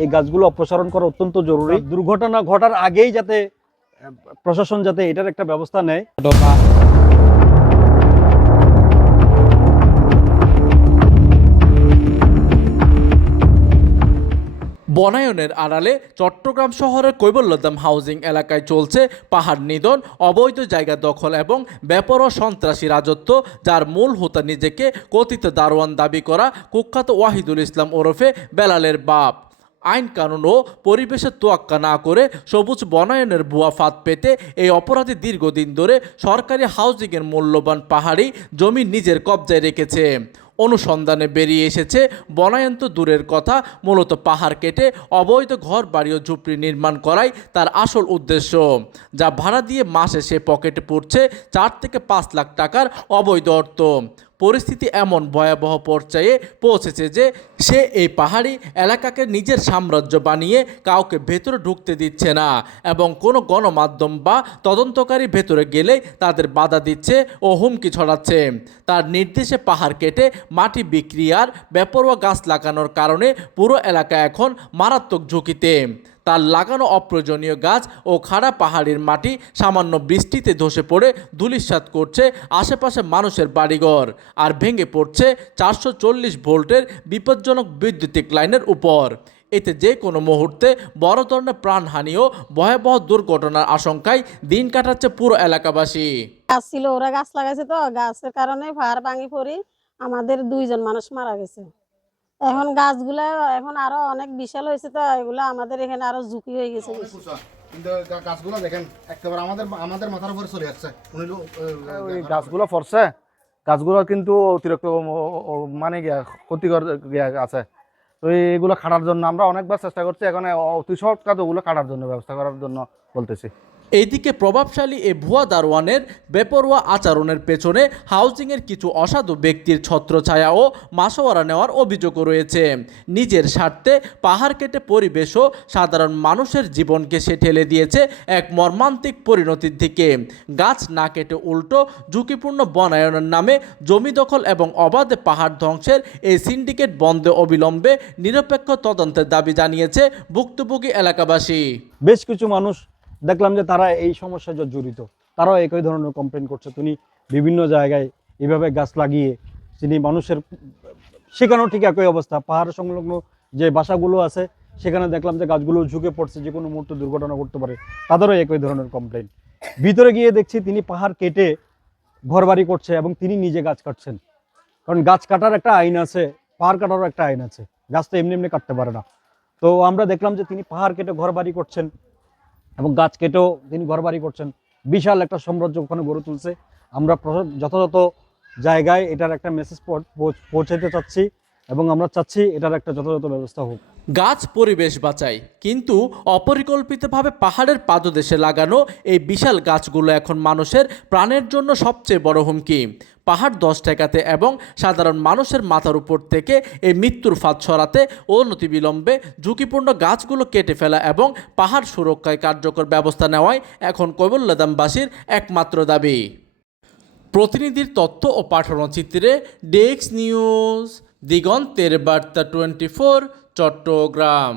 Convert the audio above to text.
এই গাছগুলো অপসারণ করা অত্যন্ত জরুরি। দুর্ঘটনা ঘটার আগেই যাতে প্রশাসন যাতে এটার একটা ব্যবস্থা নেয়। বনায়নের আড়ালে চট্টগ্রাম শহরের কৈবল্যধাম হাউজিং এলাকায় চলছে পাহাড় নিধন, অবৈধ জায়গা দখল এবং বেপরোয়া সন্ত্রাসী রাজত্ব, যার মূল হোতা নিজেকে কথিত দারোয়ান দাবি করা কুখ্যাত ওয়াহিদুল ইসলাম ওরফে বেলালের বাপ। আইন কানুন ও পরিবেশের তোয়াক্কা না করে সবুজ বনায়নের ভুয়া ফাঁদ পেতে এই অপরাধী দীর্ঘদিন ধরে সরকারি হাউজিংয়ের মূল্যবান পাহাড়ি জমি নিজের কবজায় রেখেছে। অনুসন্ধানে বেরিয়ে এসেছে বনায়ন তো দূরের কথা, মূলত পাহাড় কেটে অবৈধ ঘর বাড়ি ও ঝুপড়ি নির্মাণ করাই তার আসল উদ্দেশ্য, যা ভাড়া দিয়ে মাসে সে পকেটে পড়ছে 4 থেকে 5 লাখ টাকার অবৈধ অর্থ। পরিস্থিতি এমন ভয়াবহ পর্যায়ে পৌঁছেছে যে সে এই পাহাড়ি এলাকাকে নিজের সাম্রাজ্য বানিয়ে কাউকে ভেতরে ঢুকতে দিচ্ছে না এবং কোনো গণমাধ্যম বা তদন্তকারী ভেতরে গেলেই তাদের বাধা দিচ্ছে ও হুমকি ছড়াচ্ছে। তার নির্দেশে পাহাড় কেটে মাটি বিক্রি আর বেপরোয়া গাছ লাগানোর কারণে পুরো এলাকা এখন মারাত্মক ঝুঁকিতে। তার লাগানো অপ্রয়োজনীয় গাছ ও খাড়া পাহাড়ির মাটি সামান্য বৃষ্টিতে ধসে পড়ে ধূলিসাৎ করছে আশেপাশে মানুষের বাড়িঘর আর ভেঙে পড়ছে 440 ভোল্টের বিপজ্জনক বৈদ্যুতিক লাইনের উপর। এতে যে কোনো মুহূর্তে বড় ধরনের প্রাণহানি ও ভয়াবহ দুর্ঘটনার আশঙ্কায় দিন কাটাচ্ছে পুরো এলাকাবাসী। গাছ ছিল, ওরা গাছ লাগাইছে, তো গাছের কারণে পাহাড় ভাঙি পড়ে আমাদের 2 জন মানুষ মারা গেছে। এখন গাছগুলা এখন আরো অনেক বিশাল হয়েছে, তো এগুলা আমাদের এখানে আরো ঝুঁকি হয়ে গেছে। কিন্তু গাছগুলো দেখেন একেবারে আমাদের মাথার উপরে চলে যাচ্ছে। ওই গাছগুলো পড়ছে, গাছগুলো কিন্তু অতিরিক্ত মানে ক্ষতিকর আছে। তো এইগুলো কাটার জন্য আমরা অনেকবার চেষ্টা করছি, এখন অতি শর্টকাট ওগুলো কাটার জন্য ব্যবস্থা করার জন্য বলতেছি। এইদিকে প্রভাবশালী এ ভুয়া দারোয়ানের বেপরোয়া আচরণের পেছনে হাউজিংয়ের কিছু অসাধু ব্যক্তির ছত্রছায়া ও মাসোয়ারা নেওয়ার অভিযোগও রয়েছে। নিজের স্বার্থে পাহাড় কেটে পরিবেশ ও সাধারণ মানুষের জীবনকে সে ঠেলে দিয়েছে এক মর্মান্তিক পরিণতির দিকে। গাছ না কেটে উল্টো ঝুঁকিপূর্ণ বনায়নের নামে জমি দখল এবং অবাধে পাহাড় ধ্বংসের এই সিন্ডিকেট বন্ধে অবিলম্বে নিরপেক্ষ তদন্তের দাবি জানিয়েছে ভুক্তভোগী এলাকাবাসী। বেশ কিছু মানুষ দেখলাম যে তারা এই সমস্যায় জড়িত, তারাও একই ধরনের কমপ্লেন করছে। তিনি বিভিন্ন জায়গায় এভাবে গাছ লাগিয়ে তিনি মানুষের, সেখানেও ঠিক একই অবস্থা। পাহাড় সংলগ্ন যে বাসাগুলো আছে সেখানে দেখলাম যে গাছগুলো ঝুঁকে পড়ছে, যে কোনো মুহূর্তে দুর্ঘটনা ঘটতে পারে, তাদেরও একই ধরনের কমপ্লেন। ভিতরে গিয়ে দেখছি তিনি পাহাড় কেটে ঘরবাড়ি করছে এবং তিনি নিজে গাছ কাটছেন। কারণ গাছ কাটার একটা আইন আছে, পাহাড় কাটারও একটা আইন আছে, গাছ তো এমনি এমনি কাটতে পারে না। তো আমরা দেখলাম যে তিনি পাহাড় কেটে ঘরবাড়ি করছেন এবং গাছ কেটেও তিনি ঘরবাড়ি করছেন। বিশাল একটা সাম্রাজ্য ওখানে গড়ে তুলছে। আমরা যথাযথ জায়গায় এটার একটা মেসেজ পৌঁছাতে চাচ্ছি এবং আমরা চাচ্ছি এটার একটা যথাযথ ব্যবস্থা হোক। গাছ পরিবেশ বাঁচায়, কিন্তু অপরিকল্পিতভাবে পাহাড়ের পাদদেশে লাগানো এই বিশাল গাছগুলো এখন মানুষের প্রাণের জন্য সবচেয়ে বড় হুমকি। পাহাড় ধস ঠেকাতে এবং সাধারণ মানুষের মাথার উপর থেকে এই মৃত্যুর ফাঁদ সরাতে অনতিবিলম্বে ঝুঁকিপূর্ণ গাছগুলো কেটে ফেলা এবং পাহাড় সুরক্ষায় কার্যকর ব্যবস্থা নেওয়াই এখন কৈবল্যধামবাসীর একমাত্র দাবি। প্রতিনিধির তথ্য ও পাঠনচিত্রে ডেস্ক নিউজ, দিগন্তের বার্তা 24, চট্টগ্রাম।